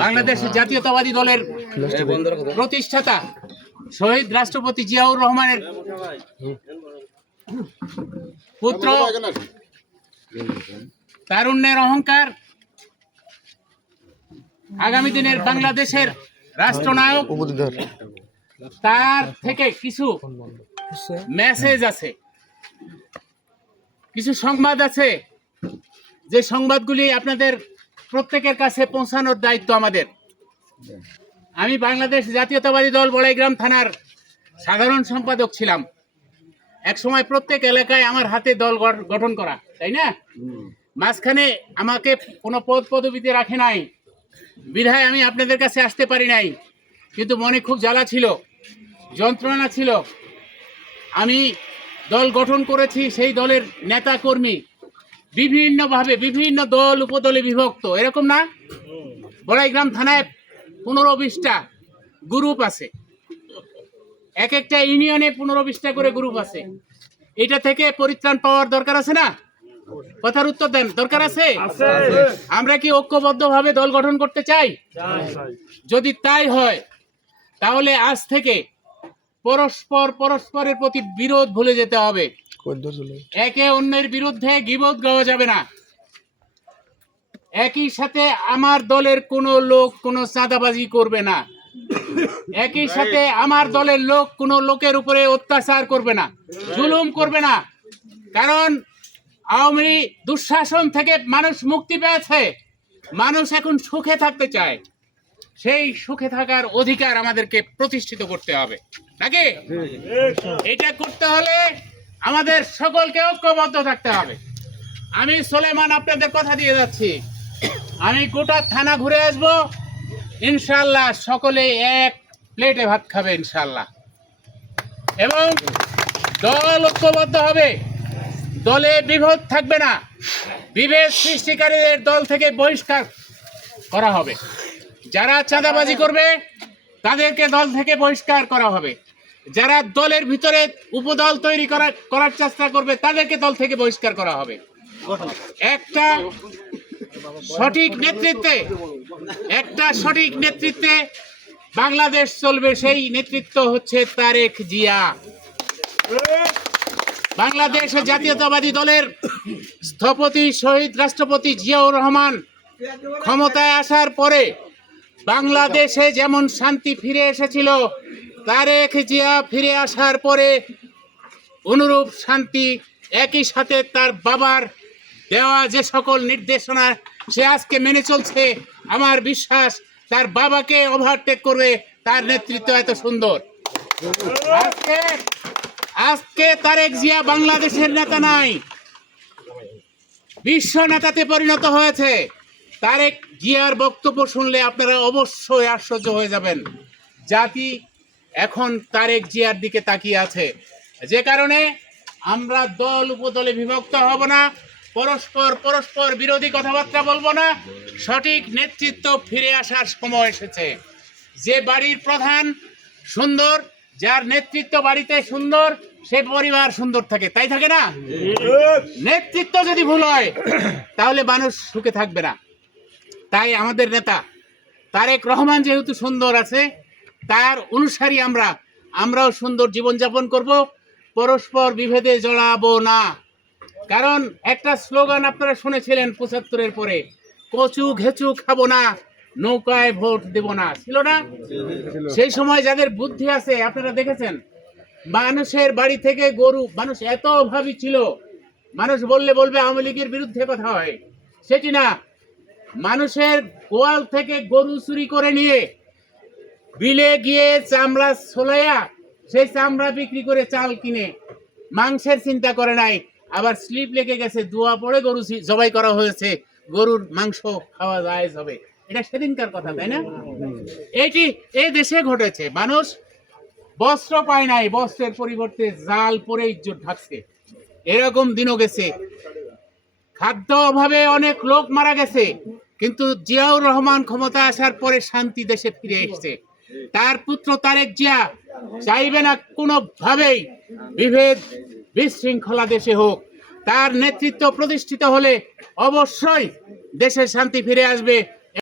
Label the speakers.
Speaker 1: বাংলাদেশ জাতীয়তাবাদী দলের প্রতিষ্ঠাতা শহীদ রাষ্ট্রপতি জিয়াউর রহমানের পুত্র, তারুণ্যের অহংকার, আগামী দিনের বাংলাদেশের রাষ্ট্রনায়ক, তার থেকে কিছু মেসেজ আছে। কিছু সংবাদ আছে। যে সংবাদগুলি আপনাদের প্রত্যেকের কাছে পৌঁছানোর দায়িত্ব আমাদের। আমি বাংলাদেশ জাতীয়তাবাদী দল বড়াইগ্রাম থানার সাধারণ সম্পাদক ছিলাম। এক সময় প্রত্যেক এলাকায় আমার হাতে দল গঠ- গঠন করা, তাই না? মাঝখানে আমাকে কোনো পদ পদবিতে রাখে নাই। বিধায় আমি আপনাদের কাছে আসতে পারি নাই। কিন্তু মনে খুব জ্বালা ছিল, যন্ত্রণা ছিল। আমি দল গঠন করেছি সেই দলের নেতা কর্মী। বিভিন্নভাবে বিভিন্ন দল উপদলে বিভক্ত। এরকম না? বড়াইগ্রাম থানায় পনেরো বিশটা গ্রুপ আছে। এক একটা ইউনিয়নে পনেরো বিশটা করে গ্রুপ আছে। এটা থেকে পরিত্রাণ পাওয়ার দরকার আছে না? কথার উত্তর দেন। দরকার আছে? আমরা কি ঐক্যবদ্ধভাবে দল গঠন করতে চাই। যদি তাই হয় তাহলে আজ থেকে পরস্পর পরস্পরের প্রতি বিরোধ ভুলে যেতে হবে। একে অন্যের বিরুদ্ধে গিবত গাওয়া যাবে না। একই সাথে আমার দলের কোনো লোক কোনো চাঁদাবাজি করবে না। একই সাথে আমার দলের লোক কোনো লোকের উপরে অত্যাচার করবে না জুলুম করবে না। কারণ আওয়ামী দুঃশাসন থেকে মানুষ মুক্তি পেয়েছে। মানুষ এখন সুখে থাকতে চায়। সেই সুখে থাকার অধিকার আমাদেরকে প্রতিষ্ঠিত করতে হবে। নাকি? এটা করতে হলে আমাদের সকলকে ঐক্যবদ্ধ থাকতে হবে। আমি সোলেমান আপনাদের কথা দিয়ে যাচ্ছি। আমি গোটা থানা ঘুরে আসব। ইনশাল্লাহ সকলে এক প্লেটে ভাত খাবে ইনশাল্লাহ এবং দল ঐক্যবদ্ধ হবে। দলে বিভেদ থাকবে না। বিভেদ সৃষ্টিকারীদের দল থেকে বহিষ্কার করা হবে। যারা চাঁদাবাজি করবে, তাদেরকে দল থেকে বহিষ্কার করা হবে। যারা দলের ভিতরে উপদল তৈরি করা করার চেষ্টা করবে, তাদেরকে দল থেকে বহিষ্কার করা হবে। একটা সঠিক নেতৃত্বে, একটা সঠিক নেতৃত্বে বাংলাদেশ চলবে, সেই নেতৃত্ব হচ্ছে তারেক জিয়া। বাংলাদেশ জাতীয়তাবাদী দলের স্থপতি, শহীদ রাষ্ট্রপতি জিয়াউর রহমান ক্ষমতায় আসার পরে বাংলাদেশে যেমন শান্তি ফিরে এসেছিল তারেক জিয়া ফিরে আসার পরে অনুরূপ শান্তি একই সাথে তার বাবার দেওয়া যে সকল নির্দেশনা সে আজকে মেনে চলছে, আমার বিশ্বাস তার বাবাকে ওভারটেক করবে, তার নেতৃত্ব এত সুন্দর। আজকে আজকে তারেক জিয়া বাংলাদেশের নেতা নাই। বিশ্ব নেতাতে পরিণত হয়েছে। তারেক জিয়ার বক্তব্য শুনলে আপনারা অবশ্যই আশ্চর্য হয়ে যাবেন। জাতি এখন তারেক জিয়ার দিকে তাকিয়ে আছে। যে কারণে আমরা দল উপদলে বিভক্ত হব না, পরস্পর পরস্পর বিরোধী কথাবার্তা বলব না, সঠিক নেতৃত্ব ফিরে আসার সময় এসেছে। যে বাড়ির প্রধান সুন্দর, যার নেতৃত্ব বাড়িতে সুন্দর, সে পরিবার সুন্দর থাকে, তাই থাকে না? নেতৃত্ব যদি ভুল হয়, তাহলে মানুষ সুখে থাকবে না। তাই আমাদের নেতা তারেক রহমান যেহেতু সুন্দর আছে তার অনুসারী আমরা। আমরাও সুন্দর জীবনযাপন করব, পরস্পর বিভেদে জড়াবো না। কারণ একটা স্লোগান আপনারা শুনেছিলেন পঁচাত্তরের পরে, কচু ঘেচু খাব না, নৌকায় ভোট দেব না। ছিল না? সেই সময় যাদের বুদ্ধি আছে, আপনারা দেখেছেন? মানুষের বাড়ি থেকে গরু, মানুষ এত অভাবী ছিল, মানুষ বললে বলবে আওয়ামী লীগের বিরুদ্ধে কথা হয়। সেটি না। মানুষের গোয়াল থেকে গরু চুরি করে নিয়ে বিলে গিয়ে চামড়া সোলাইয়া সেই চামড়া বিক্রি করে চাল কিনে মাংসের চিন্তা করে নাই। আবার স্লিপ লেগে গেছে, দোয়া পড়ে গরু জবাই করা হয়েছে, গরুর মাংস খাওয়া যায় হবে এটা সেদিনকার কথা, তাই না? এটি এই দেশে ঘটেছে। মানুষ বস্ত্র পায় নাই, বস্ত্রের পরিবর্তে জাল পরে ইজ্জত ঢাকছে। এরকম দিনও গেছে। খাদ্য অভাবে অনেক লোক মারা গেছে, কিন্তু জিয়াউর রহমান ক্ষমতা আসার পরে শান্তি দেশে ফিরে এসেছে। তার পুত্র তারেক জিয়া চাইবে না কোনোভাবেই বিভেদ বিশৃঙ্খলা দেশে হোক। তার নেতৃত্ব প্রতিষ্ঠিত হলে অবশ্যই দেশে শান্তি ফিরে আসবে।